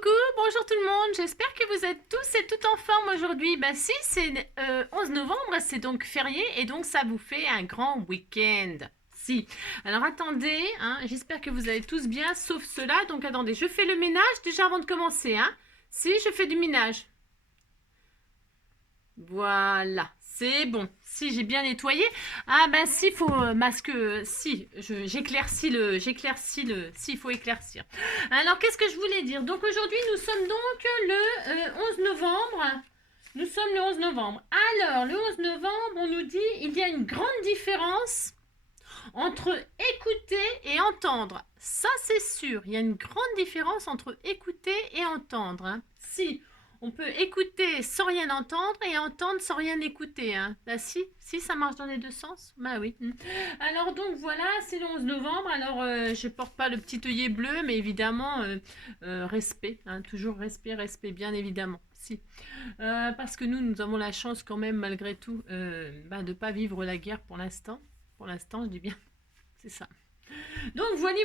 Coucou, bonjour tout le monde, j'espère que vous êtes tous et toutes en forme aujourd'hui. Bah si, c'est 11 novembre, c'est donc férié et donc ça vous fait un grand week-end. Si. Alors attendez, hein, j'espère que vous allez tous bien, sauf ceux-là. Donc attendez, je fais le ménage déjà avant de commencer. Hein. Si, je fais du ménage. Voilà, c'est bon. Si j'ai bien nettoyé. Ah ben si, faut masque. Si, si, il faut éclaircir. Alors qu'est-ce que je voulais dire? Donc aujourd'hui, nous sommes donc le 11 novembre. Nous sommes le 11 novembre. Alors, le 11 novembre, on nous dit il y a une grande différence entre écouter et entendre. Ça, c'est sûr. Il y a une grande différence entre écouter et entendre. Hein. Si on peut écouter sans rien entendre et entendre sans rien écouter. Hein. Bah, si, ça marche dans les deux sens. Bah oui. Alors donc voilà, c'est le 11 novembre. Alors je porte pas le petit œillet bleu, mais évidemment respect. Hein, toujours respect, bien évidemment. Si. Parce que nous avons la chance quand même, malgré tout, de ne pas vivre la guerre pour l'instant. Pour l'instant, je dis bien. C'est ça. Donc voilà.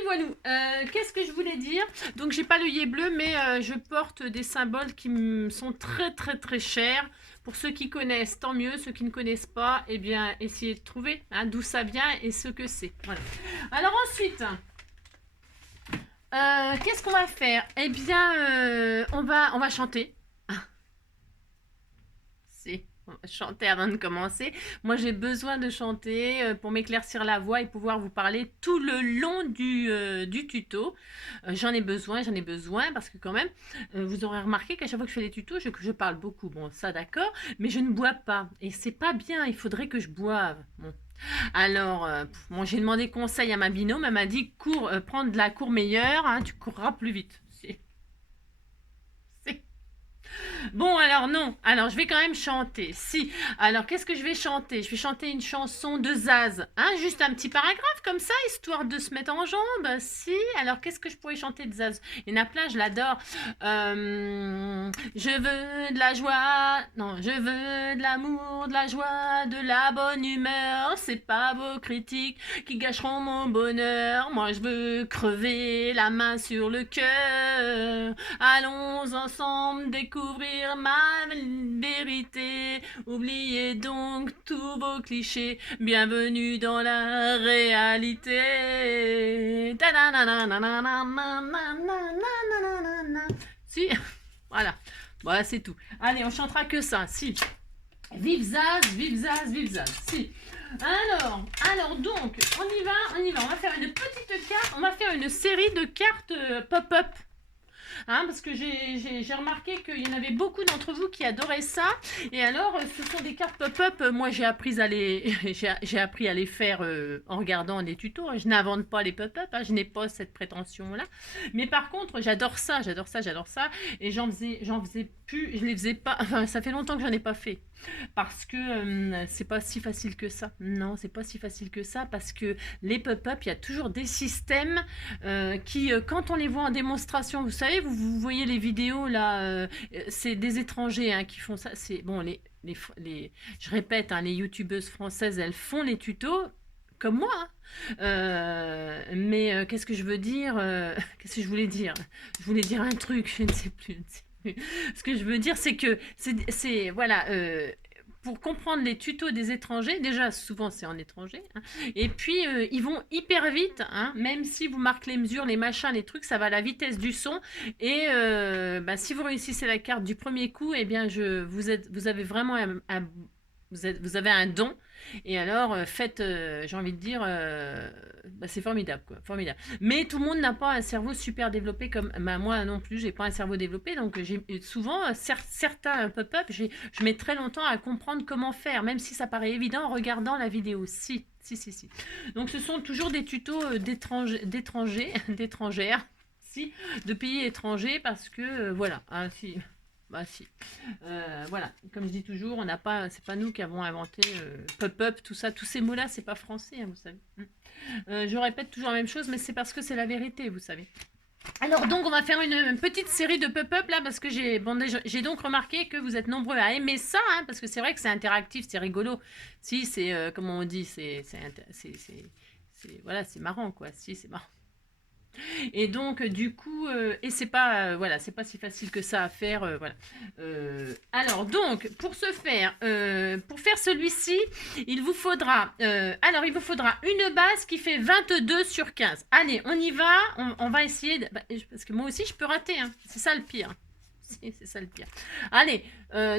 Qu'est-ce que je voulais dire? Donc j'ai pas l'œillet bleu, mais je porte des symboles qui me sont très chers. Pour ceux qui connaissent, tant mieux. Ceux qui ne connaissent pas, eh bien, essayez de trouver hein, d'où ça vient et ce que c'est. Voilà. Alors ensuite, qu'est-ce qu'on va faire? Eh bien, on va chanter. C'est chanter avant de commencer. Moi, j'ai besoin de chanter pour m'éclaircir la voix et pouvoir vous parler tout le long du tuto. J'en ai besoin parce que quand même, vous aurez remarqué qu'à chaque fois que je fais les tutos, je parle beaucoup. Bon, ça d'accord, mais je ne bois pas. Et c'est pas bien, il faudrait que je boive. Bon. Alors, j'ai demandé conseil à ma binôme, elle m'a dit, prends de la Courmayeur, hein, tu courras plus vite. Bon, alors non. Alors, je vais quand même chanter. Si. Alors, qu'est-ce que je vais chanter? Je vais chanter une chanson de Zaz. Hein, juste un petit paragraphe comme ça, histoire de se mettre en jambe. Si. Alors, qu'est-ce que je pourrais chanter de Zaz? Il y en a plein, je l'adore. Je veux de la joie. Non, je veux de l'amour, de la joie, de la bonne humeur. C'est pas vos critiques qui gâcheront mon bonheur. Moi, je veux crever la main sur le cœur. Allons ensemble découvrir ma vérité. Oubliez donc tous vos clichés. Bienvenue dans la réalité. Si, voilà. Voilà, c'est tout. Allez, on chantera que ça. Si. Vive Zaz, vive Zaz, vive Zaz. Si. Alors donc, on y va. On va faire une petite carte. On va faire une série de cartes pop-up. Hein, parce que j'ai remarqué qu'il y en avait beaucoup d'entre vous qui adoraient ça. Et alors, ce sont des cartes pop-up. Moi, j'ai appris à les faire en regardant des tutos. Je n'invente pas les pop-up. Hein, je n'ai pas cette prétention-là. Mais par contre, j'adore ça. Et j'en faisais plus. Je les faisais pas. Enfin, ça fait longtemps que j'en ai pas fait. Parce que c'est pas si facile que ça. Non, c'est pas si facile que ça. Parce que les pop-up, il y a toujours des systèmes qui, quand on les voit en démonstration, vous savez, vous voyez les vidéos là, c'est des étrangers hein, qui font ça. C'est bon, je répète, hein, les youtubeuses françaises, elles font les tutos comme moi. Hein. Mais qu'est-ce que je veux dire Qu'est-ce que je voulais dire? Je voulais dire un truc, je ne sais plus. Ce que je veux dire, c'est que c'est voilà. Pour comprendre les tutos des étrangers, déjà souvent c'est en étranger, hein, et puis ils vont hyper vite, hein, même si vous marquez les mesures, les machins, les trucs, ça va à la vitesse du son, et si vous réussissez la carte du premier coup, eh bien vous avez vraiment vous avez un don, et alors faites, j'ai envie de dire, c'est formidable, quoi, formidable. Mais tout le monde n'a pas un cerveau super développé comme moi non plus, j'ai pas un cerveau développé, donc j'ai souvent certains pop-up, je mets très longtemps à comprendre comment faire, même si ça paraît évident en regardant la vidéo. Si. Donc ce sont toujours des tutos d'étrangères, si, de pays étrangers, parce que voilà, hein, si. Bah si. Voilà, comme je dis toujours, c'est pas nous qui avons inventé pop-up, tout ça, tous ces mots-là, c'est pas français, hein, vous savez. Je répète toujours la même chose, mais c'est parce que c'est la vérité, vous savez. Alors donc on va faire une petite série de pop-up là parce que j'ai donc remarqué que vous êtes nombreux à aimer ça hein, parce que c'est vrai que c'est interactif, c'est rigolo. Si c'est comment on dit, voilà, c'est marrant quoi. Si c'est marrant. Et donc, du coup, et c'est pas, voilà, c'est pas si facile que ça à faire, voilà. Alors, donc, pour faire celui-ci, il vous faudra, il vous faudra une base qui fait 22 sur 15. Allez, on y va, on va essayer, parce que moi aussi, je peux rater, hein. C'est ça le pire. C'est ça le pire. Allez,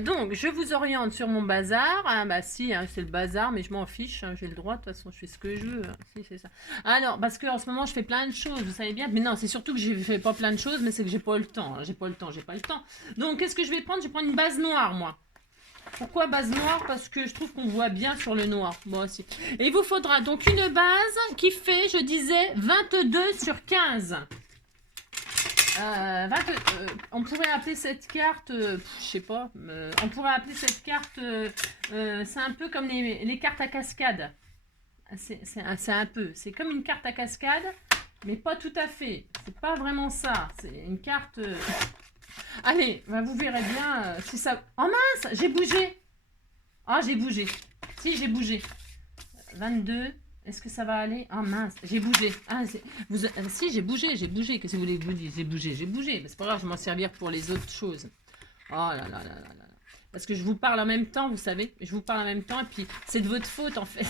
donc je vous oriente sur mon bazar. Ah, bah si, hein, c'est le bazar, mais je m'en fiche. Hein, j'ai le droit, de toute façon, je fais ce que je veux. Hein. Si, c'est ça. Alors, parce qu'en ce moment, je fais plein de choses, vous savez bien. Mais non, c'est surtout que je fais pas plein de choses, mais c'est que j'ai pas le temps. Hein. J'ai pas le temps. Donc, qu'est-ce que je vais prendre? Je vais prendre une base noire, moi. Pourquoi base noire? Parce que je trouve qu'on voit bien sur le noir. Moi aussi. Et il vous faudra donc une base qui fait, je disais, 22 sur 15. On pourrait appeler cette carte, je sais pas, on pourrait appeler cette carte, c'est un peu comme les cartes à cascade. C'est un peu, c'est comme une carte à cascade, mais pas tout à fait. C'est pas vraiment ça, c'est une carte... Allez, bah vous verrez bien si ça... Oh mince, j'ai bougé. Ah, j'ai bougé. Si, j'ai bougé. 22... Est-ce que ça va aller? Ah mince, j'ai bougé. Ah, si, j'ai bougé. Qu'est-ce que vous voulez que je vous dise? J'ai bougé. Mais c'est pas grave, je vais m'en servir pour les autres choses. Oh là là. Parce que je vous parle en même temps, vous savez. Je vous parle en même temps et puis c'est de votre faute en fait.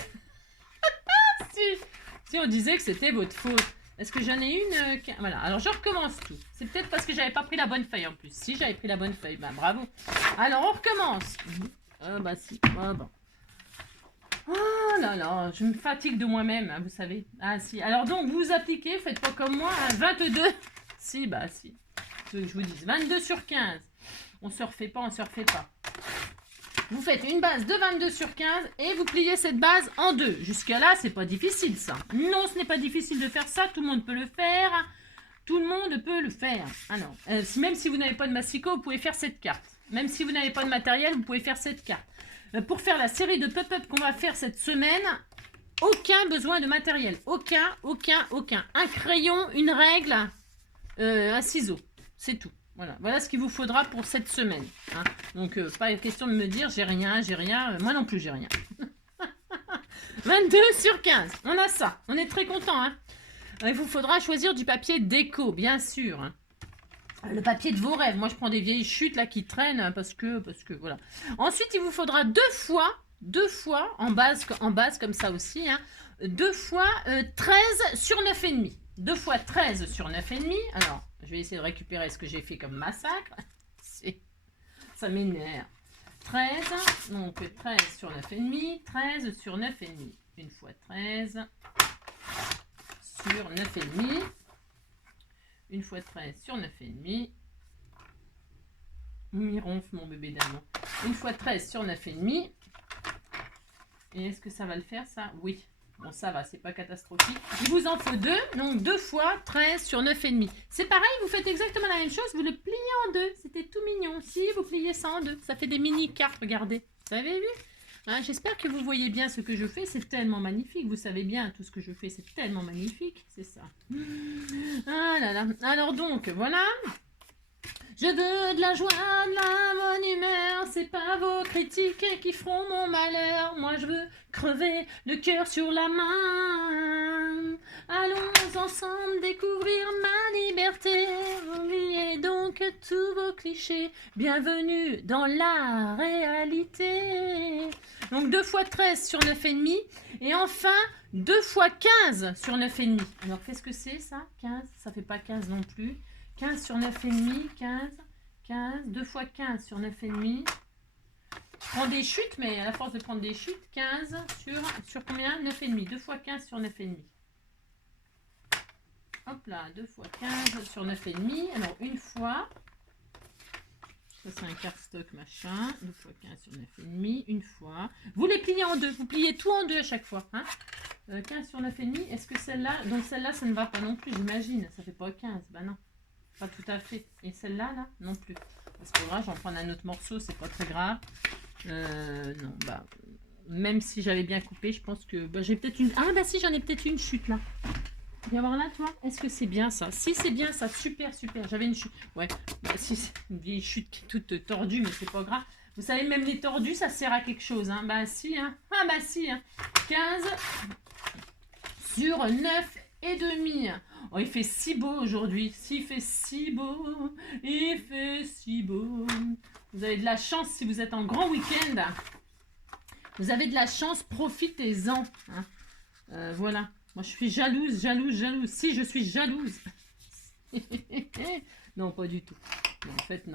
si on disait que c'était votre faute. Est-ce que j'en ai une Voilà, alors je recommence tout. C'est peut-être parce que j'avais pas pris la bonne feuille en plus. Si j'avais pris la bonne feuille, bah bravo. Alors on recommence. Bah si, bon. Oh là là, je me fatigue de moi-même, hein, vous savez. Ah si, alors donc vous appliquez, faites pas comme moi, hein, 22. Si, bah si. Ce que je vous dis, 22 sur 15. On se refait pas. Vous faites une base de 22 sur 15 et vous pliez cette base en deux. Jusqu'à là, c'est pas difficile ça. Non, ce n'est pas difficile de faire ça, tout le monde peut le faire. Alors, même si vous n'avez pas de massicot, vous pouvez faire cette carte. Même si vous n'avez pas de matériel, vous pouvez faire cette carte. Pour faire la série de pop-up qu'on va faire cette semaine, aucun besoin de matériel. Aucun. Un crayon, une règle, un ciseau. C'est tout. Voilà ce qu'il vous faudra pour cette semaine. Hein. Donc, pas question de me dire j'ai rien. Moi non plus, j'ai rien. 22 sur 15. On a ça. On est très content. Hein. Il vous faudra choisir du papier déco, bien sûr. Hein. Le papier de vos rêves. Moi, je prends des vieilles chutes là qui traînent parce que voilà. Ensuite, il vous faudra deux fois en base comme ça aussi. Hein, 2 fois 13 sur 9,5. 2 fois 13 sur 9,5. Alors, je vais essayer de récupérer ce que j'ai fait comme massacre. Ça m'énerve. 13, donc 13 sur 9,5. 13 sur 9,5. Une fois 13 sur 9,5. Une fois 13 sur 9,5. Mironfle, mon bébé d'amant. Une fois 13 sur 9,5. Et est-ce que ça va le faire, ça? Oui. Bon, ça va, c'est pas catastrophique. Il vous en faut 2. Donc, 2 fois 13 sur 9,5. C'est pareil, vous faites exactement la même chose. Vous le pliez en deux. C'était tout mignon. Si, vous pliez ça en deux. Ça fait des mini-cartes, regardez. Vous avez vu? Hein, j'espère que vous voyez bien ce que je fais. C'est tellement magnifique. Vous savez bien tout ce que je fais. C'est tellement magnifique. C'est ça. Ah là là. Alors donc, voilà. Je veux de la joie, de la bonne humeur. C'est pas vos critiques qui feront mon malheur. Moi, je veux crever le cœur sur la main. Allons ensemble découvrir ma liberté. Oubliez donc tous vos clichés. Bienvenue dans la réalité. Donc 2 fois 13 sur 9,5. Et enfin, 2 fois 15 sur 9,5. Alors, qu'est-ce que c'est ça? 15, ça fait pas 15 non plus. 15 sur 9,5, 15, 2 fois 15 sur 9,5. Je prends des chutes, mais à la force de prendre des chutes, 15 sur combien? 9,5. 2 fois 15 sur 9,5. Hop là, 2 fois 15 sur 9,5. Alors, une fois. Ça, c'est un cardstock machin. 2 fois 15 sur 9,5. Une fois. Vous les pliez en deux. Vous pliez tout en deux à chaque fois. Hein 15 sur 9,5. Est-ce que celle-là... Donc, celle-là, ça ne va pas non plus, j'imagine. Ça fait pas 15. Ben non. Pas tout à fait. Et celle-là, là, non plus. C'est pas grave, j'en prends un autre morceau, c'est pas très grave. Non, bah, même si j'avais bien coupé, je pense que bah, j'ai peut-être une... Ah, bah si, j'en ai peut-être une chute, là. Viens voir là, toi. Est-ce que c'est bien, ça? Si, c'est bien, ça. Super. J'avais une chute. Ouais, bah si, c'est une vieille chute qui est toute tordue, mais c'est pas grave. Vous savez, même les tordus, ça sert à quelque chose, hein. Bah si, hein. Ah, bah si, hein. 15 sur 9,5. et demi. Oh, il fait si beau aujourd'hui. Il fait si beau. Il fait si beau. Vous avez de la chance si vous êtes en grand week-end. Vous avez de la chance, profitez-en. Hein. Voilà. Moi, je suis jalouse, jalouse, jalouse. Si, je suis jalouse. Non, pas du tout. Non, en fait, non.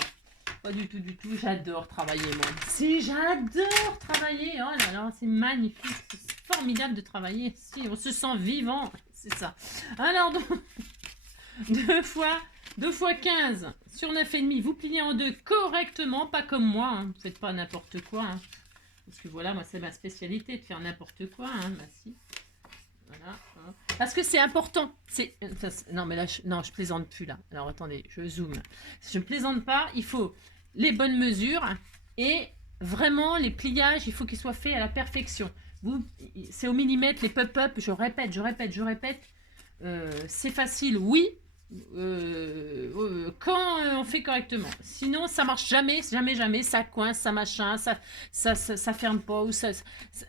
Pas du tout, du tout. J'adore travailler, moi. Si, j'adore travailler. Oh là là, c'est magnifique. C'est formidable de travailler. Si, on se sent vivant. C'est ça. Alors, donc, 2 fois 15 sur 9,5. Vous pliez en deux correctement, pas comme moi. Hein. Vous faites pas n'importe quoi. Hein. Parce que voilà, moi, c'est ma spécialité de faire n'importe quoi. Hein. Bah, si. Voilà. Parce que c'est important. Non, mais là, je plaisante plus là. Alors, attendez, je zoome. Je ne plaisante pas. Il faut les bonnes mesures et vraiment les pliages, il faut qu'ils soient faits à la perfection. C'est au millimètre, les pop-up, je répète. C'est facile, oui, quand on fait correctement. Sinon, ça marche jamais, ça coince, ça machin, ça ferme pas.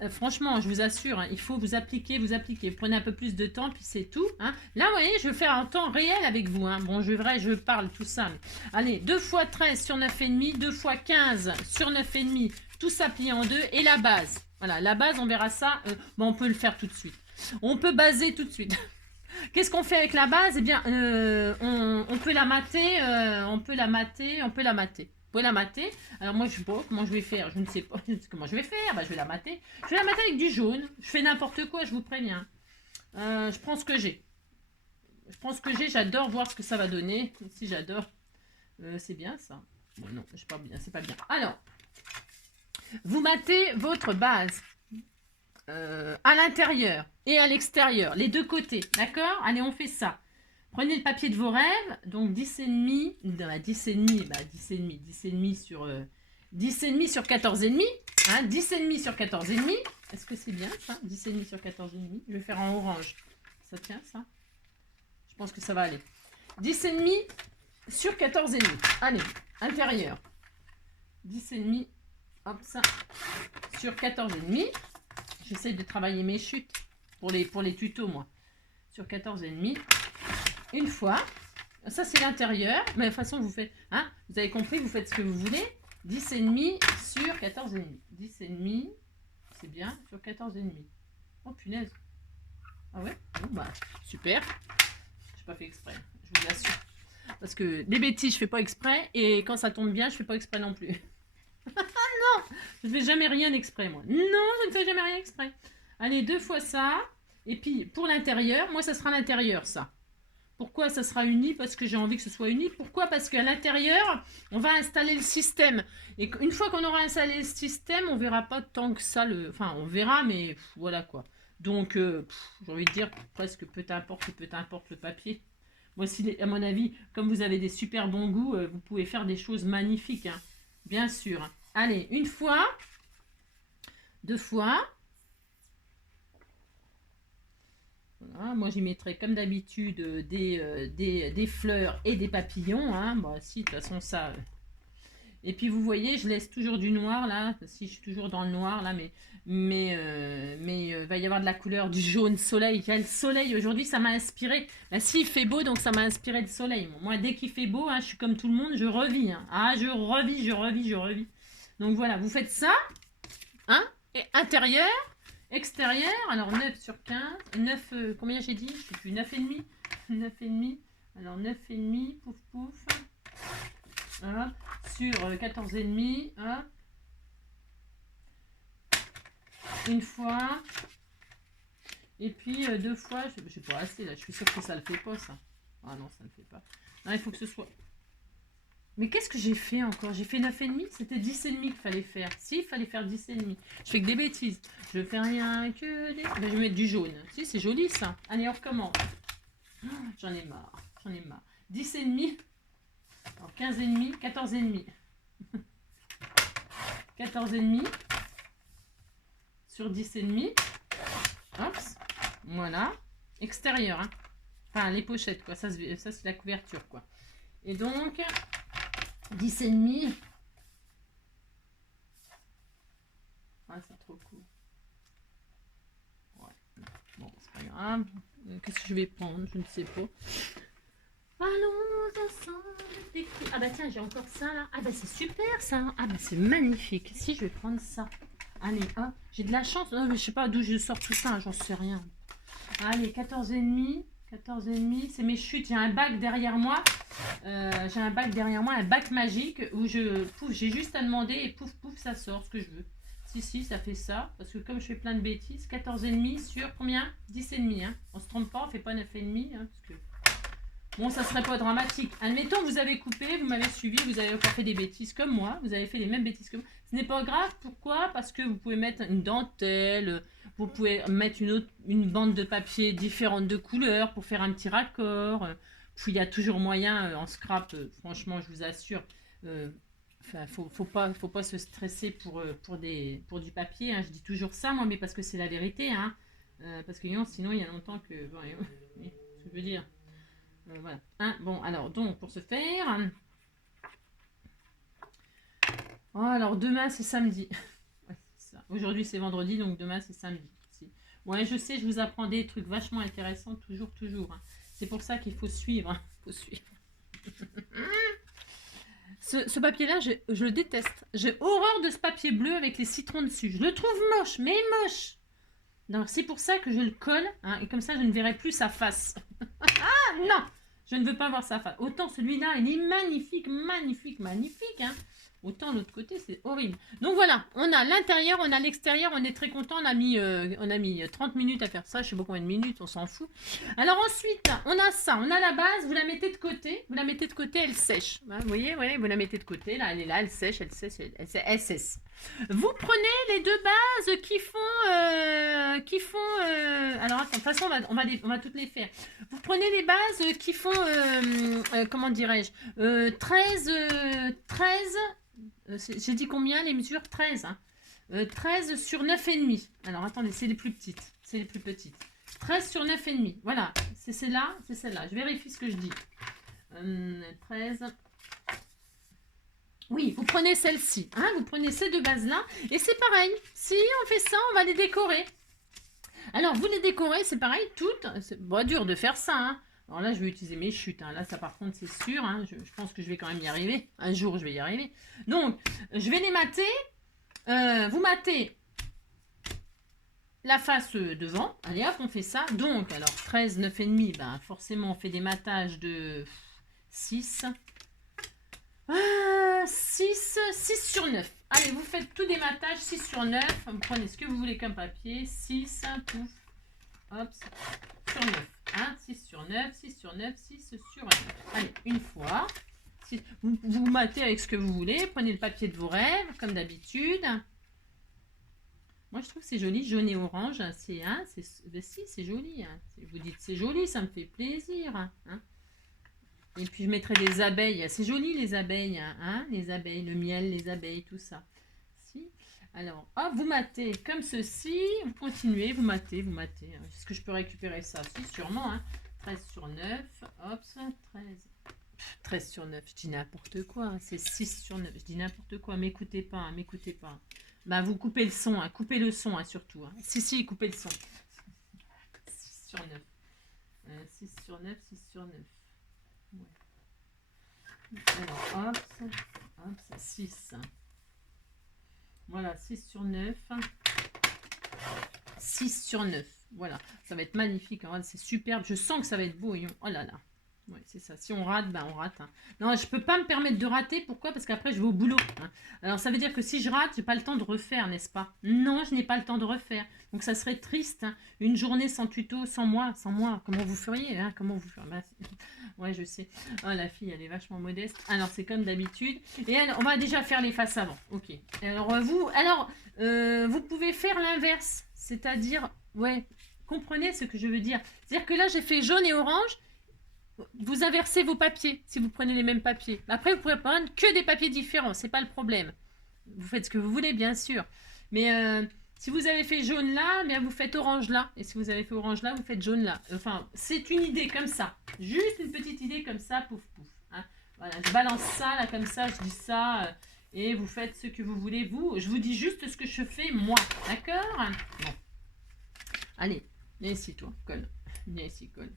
Franchement, je vous assure, hein, il faut vous appliquer. Vous prenez un peu plus de temps, puis c'est tout. Hein. Là, vous voyez, je vais faire en temps réel avec vous. Hein. Bon, je parle tout ça. Mais... Allez, 2 fois 13 sur 9,5, 2 fois 15 sur 9,5, tout ça plié en deux. Et la base. Voilà, la base, on verra ça. Bon, on peut le faire tout de suite. On peut baser tout de suite. Qu'est-ce qu'on fait avec la base? Eh bien, on peut la mater, on peut la mater. Vous pouvez la mater. Alors moi, je sais pas comment je vais faire. Je ne sais pas comment je vais faire. Bah, je vais la mater. Je vais la mater avec du jaune. Je fais n'importe quoi, je vous préviens. Je prends ce que j'ai. J'adore voir ce que ça va donner. Si j'adore. C'est bien ça. Bon, non, c'est pas bien. C'est pas bien. Alors, vous matez votre base. À l'intérieur et à l'extérieur, les deux côtés, d'accord? Allez, on fait ça. Prenez le papier de vos rêves, donc 10,5, 10,5 sur 10,5 sur 14,5, hein, 10,5 sur 14,5. Est-ce que c'est bien ça? 10,5 sur 14,5. Je vais faire en orange. Ça tient ça? Je pense que ça va aller. 10,5 sur 14,5. Allez, intérieur. 10,5, hop ça, sur 14,5. J'essaie de travailler mes chutes pour les tutos, moi. Sur 14,5. Une fois. Ça, c'est l'intérieur. Mais de toute façon, vous faites... Hein, vous avez compris, vous faites ce que vous voulez. 10,5 sur 14,5. 10,5, c'est bien, sur 14,5. Oh, punaise. Ah ouais? Bon, bah, super. Je n'ai pas fait exprès, je vous assure. Parce que des bêtises, je fais pas exprès. Et quand ça tombe bien, je fais pas exprès non plus. Non, je ne fais jamais rien exprès, moi. Non, je ne fais jamais rien exprès. Allez, 2 fois ça. Et puis, pour l'intérieur, moi, ça sera l'intérieur, ça. Pourquoi ça sera uni? Parce que j'ai envie que ce soit uni. Pourquoi? Parce qu'à l'intérieur, on va installer le système. Et une fois qu'on aura installé le système, on verra pas tant que ça. Enfin, on verra, mais voilà quoi. Donc, j'ai envie de dire presque peu importe le papier. Moi, si, à mon avis, comme vous avez des super bons goûts, vous pouvez faire des choses magnifiques. Hein. Bien sûr. Allez, 1 fois. 2 fois. Voilà, moi, j'y mettrai comme d'habitude des fleurs et des papillons. Hein. Bon, si, de toute façon, ça... Et puis, vous voyez, je laisse toujours du noir, là. Si, je suis toujours dans le noir, là. Mais va y avoir de la couleur du jaune soleil. Il y a le soleil. Aujourd'hui, ça m'a inspiré. Bah, si, il fait beau, donc ça m'a inspiré le soleil. Moi, dès qu'il fait beau, hein, je suis comme tout le monde, je revis. Hein. Ah, je revis. Donc, voilà, vous faites ça. Hein, et intérieur. Extérieur, alors 9 sur 15, 9, combien j'ai dit? Je sais plus, 9,5, 9,5, alors 9,5, pouf pouf, hop, sur 14,5, hop, une fois, et puis 2 fois, je sais pas assez là, je suis sûre que ça le fait pas ça, ah non ça ne le fait pas, non il faut que ce soit... Mais qu'est-ce que j'ai fait encore? J'ai fait 9,5. C'était 10,5 qu'il fallait faire. Si, il fallait faire 10,5. Je fais que des bêtises. Je fais rien que des... Ben, je vais mettre du jaune. Si, c'est joli ça. Allez, on recommence. Oh, j'en ai marre. 10,5. Alors 15,5. 14,5. 14,5. Sur 10,5. Hop. Voilà. Extérieur. Hein. Enfin, les pochettes, quoi. Ça c'est la couverture, quoi. Et donc... 10,5. Ah, c'est trop cool. Ouais. Bon, c'est pas grave. Qu'est-ce que je vais prendre? Je ne sais pas. Allons ensemble. Ah bah tiens, j'ai encore ça là. Ah bah c'est super ça. Ah bah c'est magnifique. Si, je vais prendre ça. Allez, hop. J'ai de la chance. Non, mais je sais pas d'où je sors tout ça, j'en sais rien. Allez, 14,5. 14,5. C'est mes chutes. J'ai un bac derrière moi. J'ai un bac derrière moi, un bac magique où j'ai juste à demander et pouf, pouf, ça sort ce que je veux. Si, ça fait ça. Parce que comme je fais plein de bêtises, 14,5 sur combien? 10,5. Hein. On se trompe pas, on fait pas 9,5. Hein, parce que... Bon, ça serait pas dramatique. Admettons, vous avez coupé, vous m'avez suivi, vous avez encore fait des bêtises comme moi. Vous avez fait les mêmes bêtises que moi. Ce n'est pas grave. Pourquoi? Parce que vous pouvez mettre une dentelle, vous pouvez mettre une bande de papier différente de couleur pour faire un petit raccord. Puis il y a toujours moyen en scrap, franchement, je vous assure. Faut pas se stresser pour du papier. Hein. Je dis toujours ça, moi, mais parce que c'est la vérité. Hein. Parce que sinon, il y a longtemps que... Bon, ce que je veux dire. Voilà. Hein, bon, alors, donc, pour ce faire... Oh, alors, demain, c'est samedi. Ouais, c'est ça. Aujourd'hui, c'est vendredi, donc demain, c'est samedi. Ouais, je sais, je vous apprends des trucs vachement intéressants, toujours. Hein. C'est pour ça qu'il faut suivre. Hein. Faut suivre. Ce papier-là, je le déteste. J'ai horreur de ce papier bleu avec les citrons dessus. Je le trouve moche, mais moche. Donc, c'est pour ça que je le colle. Hein, et comme ça, je ne verrai plus sa face. Ah non, je ne veux pas voir sa face. Autant celui-là, il est magnifique. Hein. Autant l'autre côté, c'est horrible. Donc voilà, on a l'intérieur, on a l'extérieur, on est très content. On a mis 30 minutes à faire ça. Je sais pas combien de minutes, on s'en fout. Alors ensuite, on a ça. On a la base, vous la mettez de côté. Elle sèche. Hein, vous voyez, vous la mettez de côté. Là, elle est là, elle sèche. Vous prenez les deux bases qui font... alors attends, de toute façon, on va toutes les faire. Vous prenez les bases qui font... comment dirais-je 13... j'ai dit combien les mesures? 13. Hein. 13 sur 9,5. Alors attendez, c'est les plus petites. 13 sur 9,5. Voilà, c'est celle-là. Je vérifie ce que je dis. 13... Oui, vous prenez celle-ci, hein, vous prenez ces deux bases-là, et c'est pareil. Si on fait ça, on va les décorer. Alors, vous les décorez, c'est pareil, toutes. C'est pas dur de faire ça, hein. Alors là, je vais utiliser mes chutes. Hein. Là, ça, par contre, c'est sûr. Hein. Je pense que je vais quand même y arriver. Un jour, je vais y arriver. Donc, je vais les mater. Vous matez la face devant. Allez, hop, on fait ça. Donc, alors, 13, 9,5, ben, forcément, on fait des matages de 6. 6 sur 9. Allez, vous faites tout des matages 6 sur 9. Vous prenez ce que vous voulez comme papier. 6, pouf, hop, sur 9. Hein, 6 sur 9, 6 sur 9, 6 sur 9. Allez, une fois. Vous matez avec ce que vous voulez. Prenez le papier de vos rêves, comme d'habitude. Moi, je trouve que c'est joli, jaune et orange. Si, c'est joli. Hein. Vous dites c'est joli, ça me fait plaisir. Hein. Et puis je mettrai des abeilles. C'est joli les abeilles, hein, les abeilles, le miel, les abeilles, tout ça. Si. Alors, hop, vous matez comme ceci. Vous continuez, vous matez. Est-ce que je peux récupérer ça? Si, sûrement. Hein. 13 sur 9. Hop, 13 sur 9. Je dis n'importe quoi. C'est 6 sur 9. Je dis n'importe quoi. M'écoutez pas. Bah, vous coupez le son. Hein. Coupez le son, hein, surtout. Hein. Si, coupez le son. 6 sur 9. 6 sur 9, 6 sur 9. Ouais. Alors, hop, 6. Voilà, 6 sur 9. 6 sur 9. Voilà, ça va être magnifique. Hein. C'est superbe. Je sens que ça va être beau. Oh là là. Ouais, c'est ça. Si on rate, ben on rate. Hein. Non, je peux pas me permettre de rater. Pourquoi? Parce qu'après, je vais au boulot. Hein. Alors, ça veut dire que si je rate, j'ai pas le temps de refaire, n'est-ce pas? Non, je n'ai pas le temps de refaire. Donc, ça serait triste. Hein. Une journée sans tuto, sans moi. Comment vous feriez? Hein? Ben, ouais, je sais. Oh, la fille, elle est vachement modeste. Alors, c'est comme d'habitude. Et alors, on va déjà faire les faces avant. Ok. Alors, vous pouvez faire l'inverse. C'est-à-dire, ouais, comprenez ce que je veux dire. C'est-à-dire que là, j'ai fait jaune et orange. Vous inversez vos papiers si vous prenez les mêmes papiers. Après, vous pourrez prendre que des papiers différents, c'est pas le problème. Vous faites ce que vous voulez, bien sûr. Mais si vous avez fait jaune là, bien vous faites orange là. Et si vous avez fait orange là, vous faites jaune là. Enfin, c'est une idée comme ça. Juste une petite idée comme ça, pouf pouf. Hein. Voilà, je balance ça là comme ça, je dis ça. Et vous faites ce que vous voulez, vous. Je vous dis juste ce que je fais moi. D'accord? Bon. Allez, viens ici toi, colle. Yes, il colle.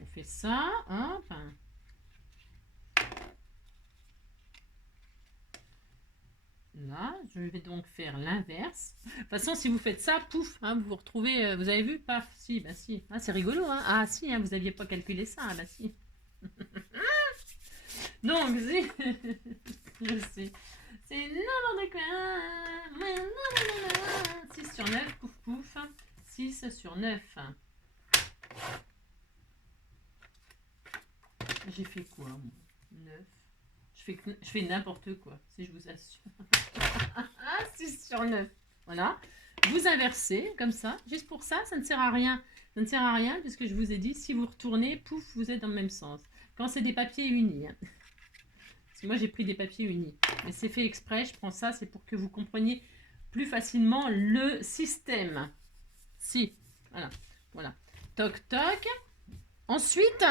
On fait ça, hop. Là, je vais donc faire l'inverse. De toute façon, si vous faites ça, pouf, hein, vous vous retrouvez, vous avez vu, paf, si, bah si. Ah, c'est rigolo, hein. Ah si, hein, vous n'aviez pas calculé ça, bah si. Donc, si, je sais. C'est n'importe quoi. 6 sur 9, pouf, pouf. 6 sur 9. J'ai fait quoi, moi 9. Je fais n'importe quoi, si je vous assure. 6 sur 9. Voilà. Vous inversez, comme ça. Juste pour ça, ça ne sert à rien. Ça ne sert à rien, puisque je vous ai dit, si vous retournez, pouf, vous êtes dans le même sens. Quand c'est des papiers unis. Hein. Parce que moi, j'ai pris des papiers unis. Mais c'est fait exprès, je prends ça, c'est pour que vous compreniez plus facilement le système. Si. Voilà. Voilà. Toc, toc. Ensuite,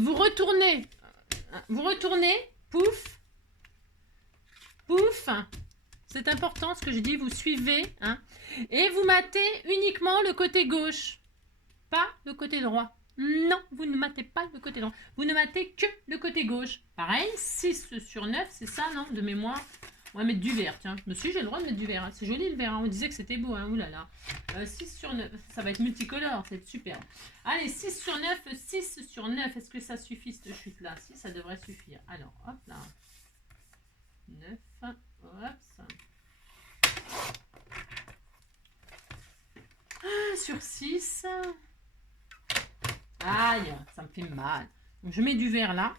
vous retournez. Vous retournez, pouf, pouf, c'est important ce que je dis, vous suivez, hein, et vous matez uniquement le côté gauche, pas le côté droit. Non, vous ne matez pas le côté droit, vous ne matez que le côté gauche. Pareil, 6 sur 9, c'est ça, non, de mémoire. On va mettre du vert, tiens. Monsieur, j'ai le droit de mettre du vert. Hein. C'est joli le vert. Hein. On disait que c'était beau. Hein. Oulala. 6 sur 9. Ça va être multicolore. C'est super. Allez, 6 sur 9. 6 sur 9. Est-ce que ça suffit cette chute-là? Si, ça devrait suffire. Alors, hop là. 9. Hop. Sur 6. Aïe, ça me fait mal. Donc, je mets du vert là.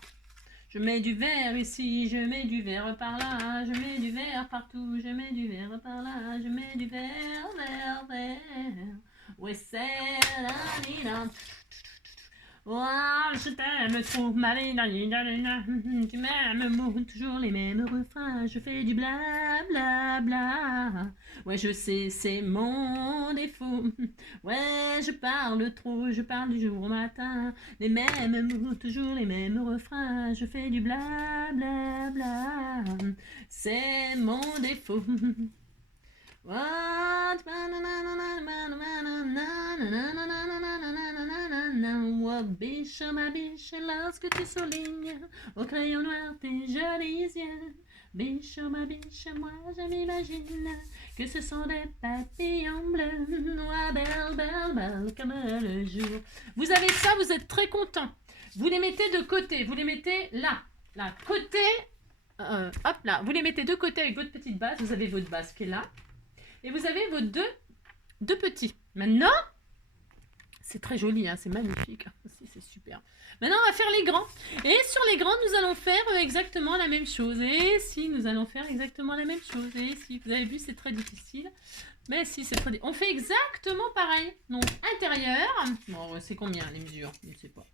Je mets du vert ici, je mets du vert par là, je mets du vert partout, je mets du vert par là, je mets du vert, vert, vert. Ouais, c'est la nina. Oh, je t'aime trop, ma nina. Tu m'aimes, toujours les mêmes refrains, je fais du bla bla bla. Ouais, je sais, c'est mon défaut. Ouais, je parle trop, je parle du jour au matin. Les mêmes mots, toujours les mêmes refrains. Je fais du bla bla bla. C'est mon défaut. What? Oh, biche, ma biche, lorsque tu soulignes au crayon noir tes jolis yeux. Biche, ma biche, moi je m'imagine que ce sont des papillons bleus. Oh, belle, belle, belle comme le jour. Vous avez ça, vous êtes très content. Vous les mettez de côté, vous les mettez là, là, côté. Hop là, vous les mettez de côté avec votre petite base. Vous avez votre base qui est là. Et vous avez vos deux petits. Maintenant, c'est très joli, hein, c'est magnifique. C'est super. Maintenant, on va faire les grands. Et sur les grands, nous allons faire exactement la même chose. Et si, nous allons faire exactement la même chose. Et si, vous avez vu, c'est très difficile. Mais si, c'est très... On fait exactement pareil. Donc, intérieur. Bon, c'est combien les mesures? Je ne sais pas.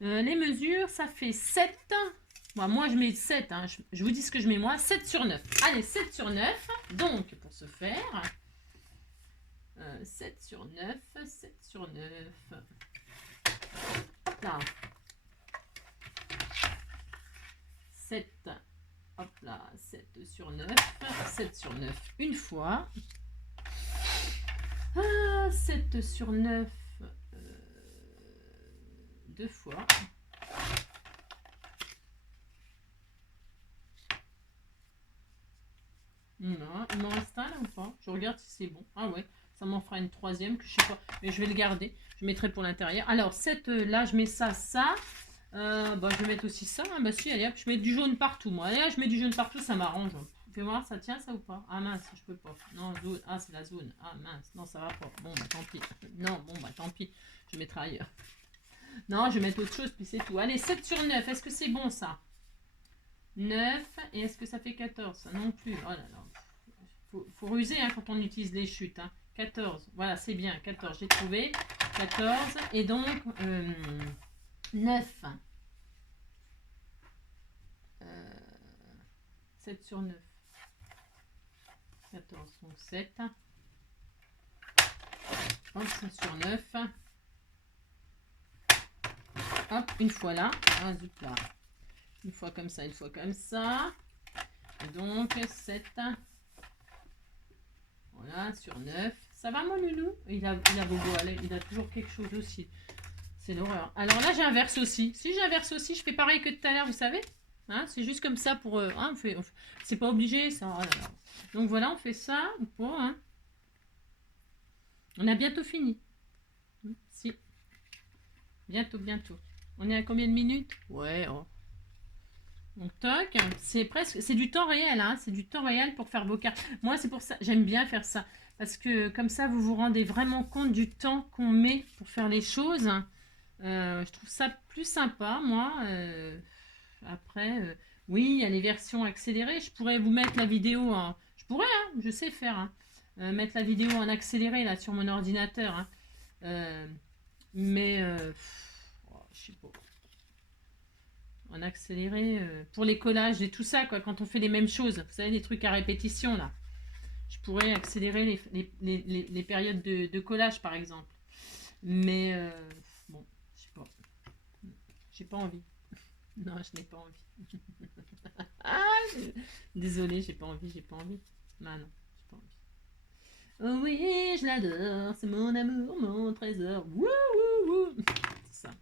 Les mesures, ça fait 7. Bon, moi, je mets 7. Hein. Je vous dis ce que je mets moi. 7 sur 9. Allez, 7 sur 9. Donc, pour ce faire, 7 sur 9. 7 sur 9. Hop là. 7. Hop là. 7 sur 9. 7 sur 9 une fois. 7 sur 9 deux fois. Non, il m'en reste un là ou pas? Je regarde si c'est bon. Ah ouais, ça m'en fera une troisième que je sais pas. Mais je vais le garder. Je mettrai pour l'intérieur. Alors, cette là, je mets ça, ça. Bah, je vais mettre aussi ça. Hein. Bah si, allez hop, je mets du jaune partout. Moi, allez, je mets du jaune partout, ça m'arrange. Fais voir, ça tient ça ou pas? Ah mince, je peux pas. Non, zone. Ah, c'est la zone. Ah mince, non, ça va pas. Bon, bah tant pis. Non, bon, bah tant pis. Je mettrai ailleurs. Non, je vais mettre autre chose, puis c'est tout. Allez, 7 sur 9. Est-ce que c'est bon ça? 9. Et est-ce que ça fait 14? Ça non plus. Oh là là. Faut ruser hein, quand on utilise les chutes. Hein. 14. Voilà, c'est bien. 14. J'ai trouvé. 14. Et donc, 9. 7 sur 9. 14. Donc 7. Hop, 7 sur 9. Hop, une fois là. Ah, zut là. Une fois comme ça, une fois comme ça. Et donc, 7. Voilà, sur 9. Ça va, mon loulou? Il a bobo, il a toujours quelque chose aussi. C'est l'horreur. Alors là, j'inverse aussi. Si j'inverse aussi, je fais pareil que tout à l'heure, vous savez. Hein, c'est juste comme ça pour... Hein, c'est pas obligé, ça. Oh là là. Donc voilà, on fait ça. Bon, hein. On a bientôt fini. Si. Bientôt, bientôt. On est à combien de minutes? Ouais, oh. Donc toc, c'est presque, c'est du temps réel, hein, c'est du temps réel pour faire vos cartes. Moi, c'est pour ça, j'aime bien faire ça. Parce que comme ça, vous vous rendez vraiment compte du temps qu'on met pour faire les choses. Je trouve ça plus sympa, moi. Après, oui, il y a les versions accélérées. Je pourrais vous mettre la vidéo en... Je pourrais, hein, je sais faire. Hein. Mettre la vidéo en accéléré, là, sur mon ordinateur. Hein. Mais, je sais pas. En accéléré, pour les collages et tout ça, quoi, quand on fait les mêmes choses. Vous savez, les trucs à répétition, là. Je pourrais accélérer les périodes de collage, par exemple. Mais, bon, je sais pas. J'ai pas envie. Non, je n'ai pas envie. Désolée, j'ai pas envie. Non, non, j'ai pas envie. Oh oui, je l'adore, c'est mon amour, mon trésor. Wouh, wouh, wouh. C'est ça.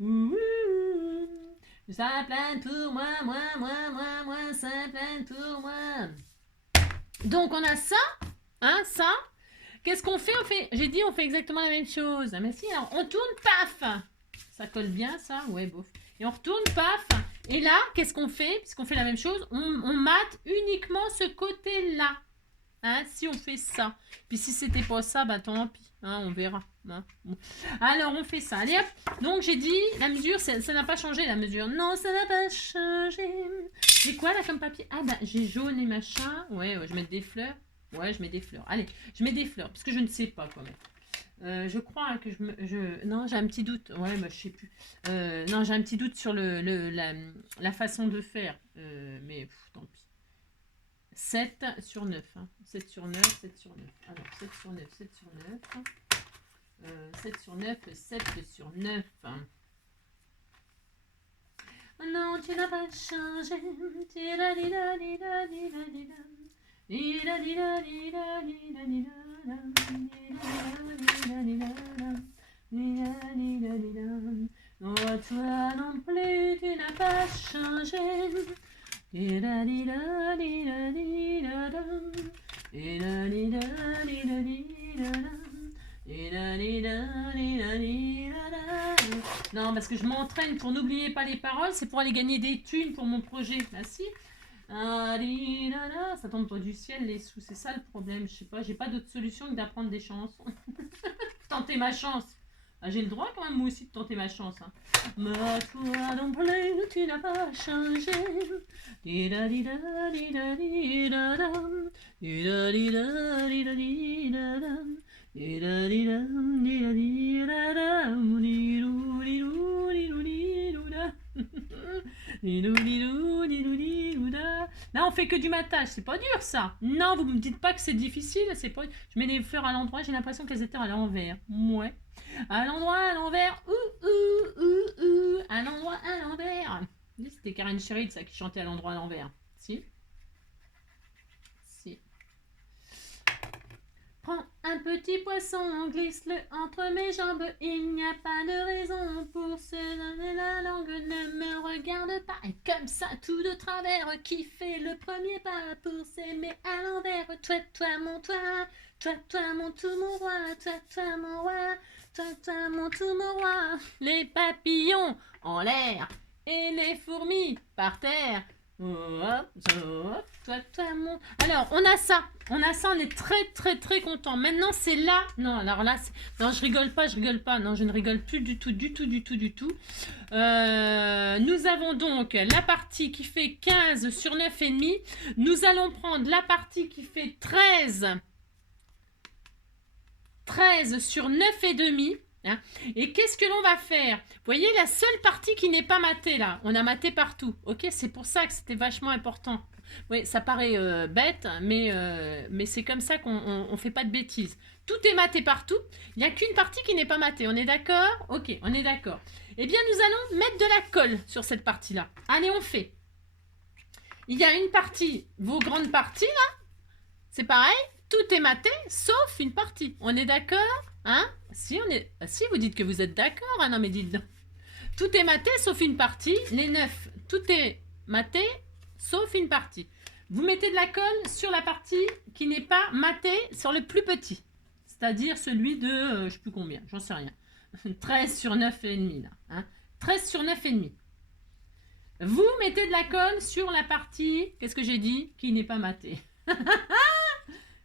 Wouh, wouh. Ça plane pour moi, ça plane pour moi. Donc on a ça, hein, ça. Qu'est-ce qu'on fait? J'ai dit on fait exactement la même chose. Ah, mais si, alors on tourne, paf. Ça colle bien, ça? Ouais, bof. Et on retourne, paf. Et là, qu'est-ce qu'on fait? Puisqu'on fait la même chose, on mate uniquement ce côté-là. Hein, si on fait ça. Puis si c'était pas ça, bah tant pis. Hein, on verra. Hein. Bon. Alors, on fait ça. Allez, hop. Donc, j'ai dit, la mesure, ça n'a pas changé, la mesure. Non, ça n'a pas changé. J'ai quoi, là, comme papier? Ah, bah, j'ai jaune et machin. Ouais, je mets des fleurs. Ouais, je mets des fleurs. Allez, je mets des fleurs, parce que je ne sais pas quoi mettre. Je crois que non, j'ai un petit doute. Ouais, bah, je sais plus. Non, j'ai un petit doute sur la façon de faire. Mais, tant pis. 7 sur 9. Hein. 7 sur 9, 7 sur 9. Alors, 7 sur 9, 7 sur 9. 7 sur 9, 7 sur 9. Oh non, tu n'as pas changé. Oh, toi non plus, tu n'as pas changé. Non, parce que je m'entraîne pour n'oublier pas les paroles, c'est pour aller gagner des thunes pour mon projet. Ah si. Ça tombe pas du ciel les sous, c'est ça le problème. Je sais pas, j'ai pas d'autre solution que d'apprendre des chansons. Tenter ma chance. Ah, j'ai le droit quand même moi aussi de tenter ma chance. Hein. Mais toi non plus, tu n'as pas changé. Là, on fait que du matage, c'est pas dur ça. Non, vous me dites pas que c'est difficile, c'est pas. Je mets les fleurs à l'endroit, j'ai l'impression qu'elles étaient à l'envers. Ouais. À l'endroit, à l'envers, à l'endroit, à l'envers. C'était Karen Sherid, ça, qui chantait à l'endroit, à l'envers. Si. Si. Prends un petit poisson, glisse-le entre mes jambes. Il n'y a pas de raison pour se donner la langue. Ne me regarde pas comme ça, tout de travers. Qui fait le premier pas pour s'aimer à l'envers? Toi, toi, mon toi. Toi, toi, mon tout, mon roi. Toi, toi, mon roi. Toi, toi, mon tout, mon roi. Les papillons en l'air et les fourmis par terre. Toi, toi, mon... Alors, on a ça, on est très, très, très content. Maintenant, c'est là, non, alors là, non, je rigole pas, non, je ne rigole plus du tout. Nous avons donc la partie qui fait 15 sur 9,5. Nous allons prendre la partie qui fait 13 sur 9,5. Hein. Et qu'est-ce que l'on va faire? Vous voyez la seule partie qui n'est pas matée là. On a maté partout. Ok, c'est pour ça que c'était vachement important. Oui, ça paraît bête, mais c'est comme ça qu'on ne fait pas de bêtises. Tout est maté partout. Il n'y a qu'une partie qui n'est pas matée. On est d'accord? Ok, on est d'accord. Eh bien, nous allons mettre de la colle sur cette partie-là. Allez, on fait. Il y a une partie, vos grandes parties là. C'est pareil. tout est maté, sauf une partie. On est d'accord? Hein? Si, si, vous dites que vous êtes d'accord. Ah non, mais dites donc. Tout est maté, sauf une partie. Les 9, tout est maté, sauf une partie. Vous mettez de la colle sur la partie qui n'est pas matée, sur le plus petit. C'est-à-dire celui de, je ne sais plus combien, j'en sais rien. 13 sur 9,5 là. Hein? 13 sur 9,5. Vous mettez de la colle sur la partie, qu'est-ce que j'ai dit, qui n'est pas matée.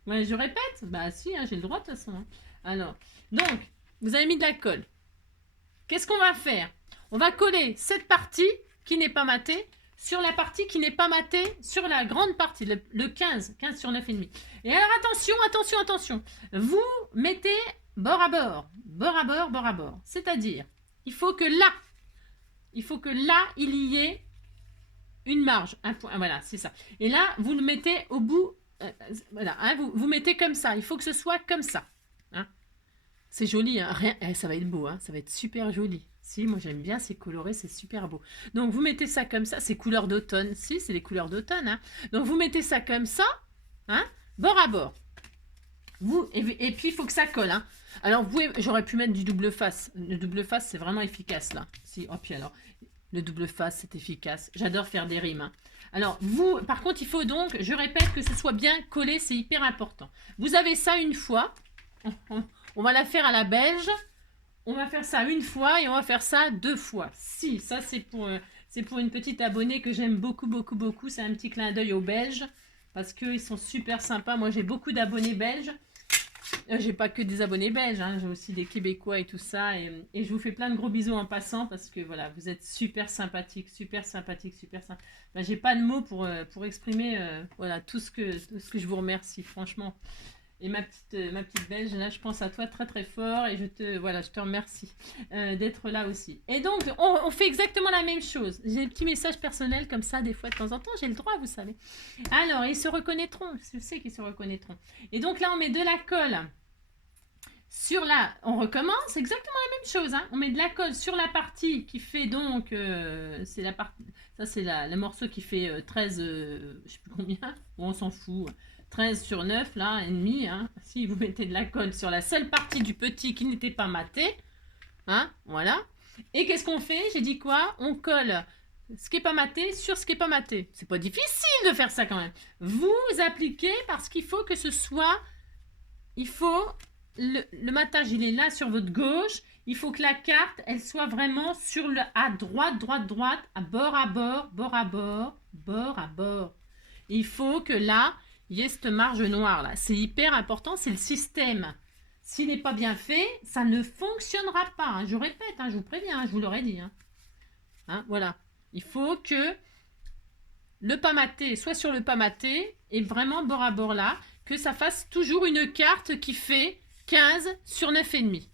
Ouais, je répète. Bah si, hein, j'ai le droit de toute façon. Hein. Alors, donc, vous avez mis de la colle. Qu'est-ce qu'on va faire? On va coller cette partie qui n'est pas matée sur la partie qui n'est pas matée sur la grande partie, le 15 sur 9,5. Et alors attention, attention, attention. Vous mettez bord à bord, bord à bord, bord à bord. C'est-à-dire, il faut que là, il y ait une marge, un point, voilà, c'est ça. Et là, vous le mettez au bout, voilà, hein, vous mettez comme ça. Il faut que ce soit comme ça. Hein. C'est joli, hein. Rien, ça va être beau, hein. Ça va être super joli. Si, moi j'aime bien, c'est coloré, c'est super beau. Donc vous mettez ça comme ça, c'est couleur d'automne. Si, c'est les couleurs d'automne. Hein. Donc vous mettez ça comme ça, hein, bord à bord. Et puis il faut que ça colle. Hein. Alors vous pouvez, j'aurais pu mettre du double face. Le double face, c'est vraiment efficace là. Si, oh puis alors, le double face, c'est efficace. J'adore faire des rimes. Hein. Alors vous, par contre, il faut donc, je répète, que ce soit bien collé, c'est hyper important. Vous avez ça une fois. On va la faire à la belge. On va faire ça une fois et on va faire ça 2 fois. Si, ça c'est pour une petite abonnée que j'aime beaucoup, beaucoup, beaucoup. C'est un petit clin d'œil aux Belges parce qu'ils sont super sympas. Moi, j'ai beaucoup d'abonnés belges. J'ai pas que des abonnés belges, hein. J'ai aussi des Québécois et tout ça. Et je vous fais plein de gros bisous en passant parce que voilà, vous êtes super sympathiques, super sympathiques, super sympathiques. Ben, j'ai pas de mots pour exprimer voilà, tout ce que je vous remercie, franchement. Et ma petite belge, là, je pense à toi très très fort et je te remercie d'être là aussi. Et donc, on fait exactement la même chose. J'ai des petits messages personnels comme ça, des fois, de temps en temps, j'ai le droit, vous savez. Alors, ils se reconnaîtront, je sais qu'ils se reconnaîtront. Et donc là, on met de la colle sur la... On recommence exactement la même chose. Hein. On met de la colle sur la partie qui fait donc... c'est la partie... Ça, c'est le morceau qui fait 13... je sais plus combien. Bon, on s'en fout. 13 sur 9, là, et demi, hein. Si vous mettez de la colle sur la seule partie du petit qui n'était pas maté, hein, voilà. Et qu'est-ce qu'on fait? J'ai dit quoi? On colle ce qui n'est pas maté sur ce qui n'est pas maté. C'est pas difficile de faire ça quand même. Vous appliquez parce qu'il faut que ce soit... Il faut... Le matage, il est là sur votre gauche. Il faut que la carte, elle soit vraiment sur le... à droite, droite, droite, à bord, bord à bord, bord à bord. Il faut que là... il y a cette marge noire là. C'est hyper important, c'est le système. S'il n'est pas bien fait, ça ne fonctionnera pas. Hein. Je répète, hein, je vous préviens, hein, je vous l'aurais dit. Hein. Hein, voilà. Il faut que le pas maté soit sur le pas maté et vraiment bord à bord là, que ça fasse toujours une carte qui fait 15 sur 9,5.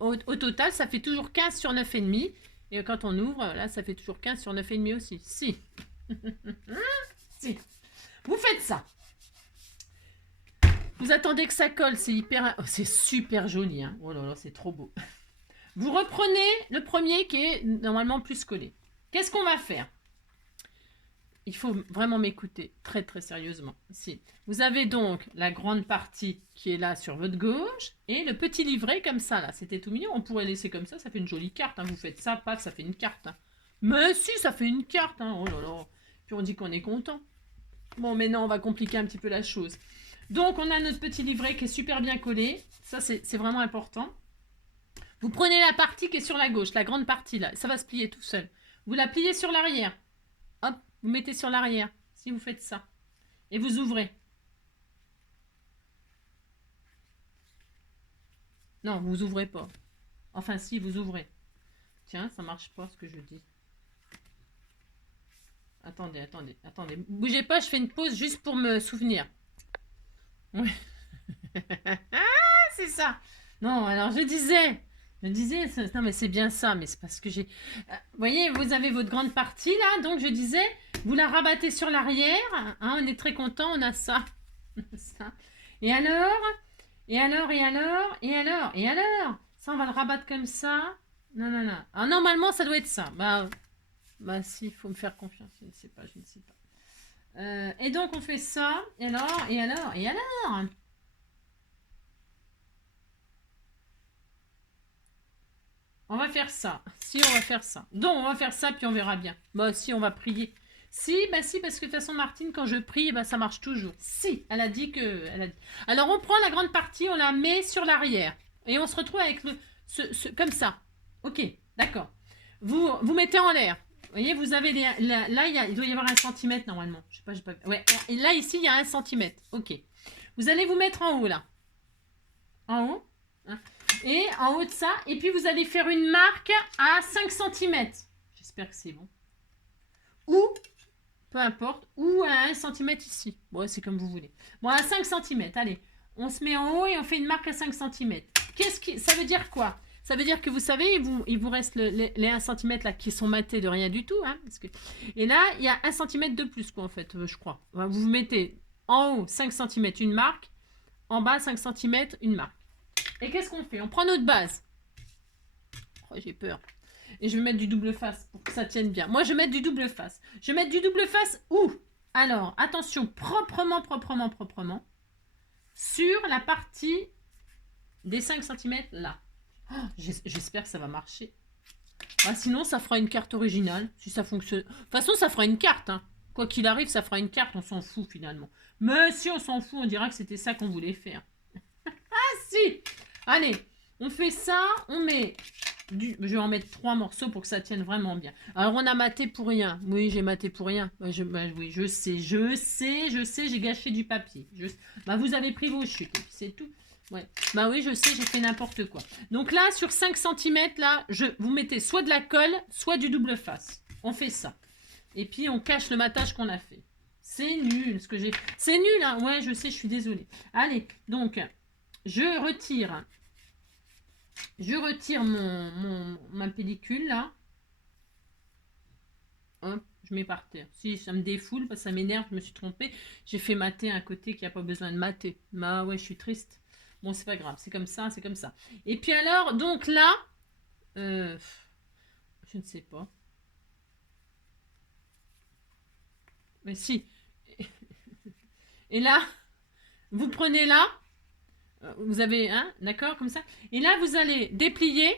Au total, ça fait toujours 15 sur 9,5. Et quand on ouvre, là, ça fait toujours 15 sur 9,5 aussi. Si. Si. Vous faites ça. Vous attendez que ça colle, c'est hyper... Oh, c'est super joli, hein. Oh là là, c'est trop beau. Vous reprenez le premier qui est normalement plus collé. Qu'est-ce qu'on va faire? Il faut vraiment m'écouter très très sérieusement. Si. Vous avez donc la grande partie qui est là sur votre gauche et le petit livret comme ça là. C'était tout mignon, on pourrait laisser comme ça fait une jolie carte. Hein. Vous faites ça, paf, ça fait une carte. Hein. Mais si, ça fait une carte. Hein. Oh là là. Puis on dit qu'on est content. Bon, mais non, on va compliquer un petit peu la chose. Donc, on a notre petit livret qui est super bien collé. Ça, c'est vraiment important. Vous prenez la partie qui est sur la gauche, la grande partie là. Ça va se plier tout seul. Vous la pliez sur l'arrière. Hop, vous mettez sur l'arrière. Si vous faites ça. Et vous ouvrez. Non, vous ouvrez pas. Enfin, si, vous ouvrez. Tiens, ça marche pas ce que je dis. Attendez, attendez, attendez. Bougez pas, je fais une pause juste pour me souvenir. Oui. C'est ça. Non, alors je disais, non mais c'est bien ça, mais c'est parce que j'ai... Vous voyez, vous avez votre grande partie là, donc je disais, vous la rabattez sur l'arrière, hein, on est très content, on a ça. Ça. Et alors, ça on va le rabattre comme ça. Non, non, non. Alors, normalement ça doit être ça. Bah si, il faut me faire confiance, je ne sais pas. Et donc on fait ça, et alors On va faire ça. Si, on va faire ça. Donc, on va faire ça, puis on verra bien. Bah, si, on va prier. Si, bah si, parce que de toute façon, Martine, quand je prie, bah, ça marche toujours. Si, elle a dit que... Alors, on prend la grande partie, on la met sur l'arrière. Et on se retrouve avec comme ça. Ok, d'accord. Vous mettez en l'air. Vous voyez, vous avez là, il doit y avoir 1 centimètre normalement. Je sais pas, j'ai pas... Ouais, et là, ici, il y a 1 centimètre. Ok. Vous allez vous mettre en haut, là. En haut. Hein. Et en haut de ça. Et puis, vous allez faire une marque à 5 centimètres. J'espère que c'est bon. Ou, peu importe, ou à 1 centimètre ici. Bon, c'est comme vous voulez. Bon, à 5 centimètres. Allez, on se met en haut et on fait une marque à 5 centimètres. Ça veut dire quoi? Ça veut dire que vous savez, il vous reste les 1 cm là qui sont matés de rien du tout. Hein, et là, il y a 1 cm de plus, quoi, en fait, je crois. Vous mettez en haut 5 cm une marque, en bas 5 cm une marque. Et qu'est-ce qu'on fait? On prend notre base. Oh, j'ai peur. Et je vais mettre du double face pour que ça tienne bien. Moi, je vais mettre du double face. Je vais mettre du double face où? Alors, attention, proprement, sur la partie des 5 cm là. Oh, j'espère que ça va marcher. Ah, sinon, ça fera une carte originale. Si ça fonctionne. De toute façon, ça fera une carte. Hein. Quoi qu'il arrive, ça fera une carte. On s'en fout finalement. Mais si on s'en fout, on dira que c'était ça qu'on voulait faire. Ah si! Allez, on fait ça. On met je vais en mettre 3 morceaux pour que ça tienne vraiment bien. Alors, on a maté pour rien. Oui, j'ai maté pour rien. Oui, je sais. J'ai gâché du papier. Vous avez pris vos chutes. C'est tout. Ouais. Bah oui, je sais, j'ai fait n'importe quoi. Donc là, sur 5 cm, là, vous mettez soit de la colle, soit du double face. On fait ça. Et puis, on cache le matage qu'on a fait. C'est nul, ce que j'ai... C'est nul, hein. Ouais, je sais, je suis désolée. Allez, donc, je retire ma pellicule, là. Hop, je mets par terre. Si, ça me défoule, parce que ça m'énerve, je me suis trompée. J'ai fait mater un côté qui n'a pas besoin de mater. Bah ouais, je suis triste. Bon, c'est pas grave, c'est comme ça, c'est comme ça. Et puis alors, donc là, je ne sais pas. Mais si. Et là, vous prenez là, vous avez un, d'accord, comme ça. Et là, vous allez déplier.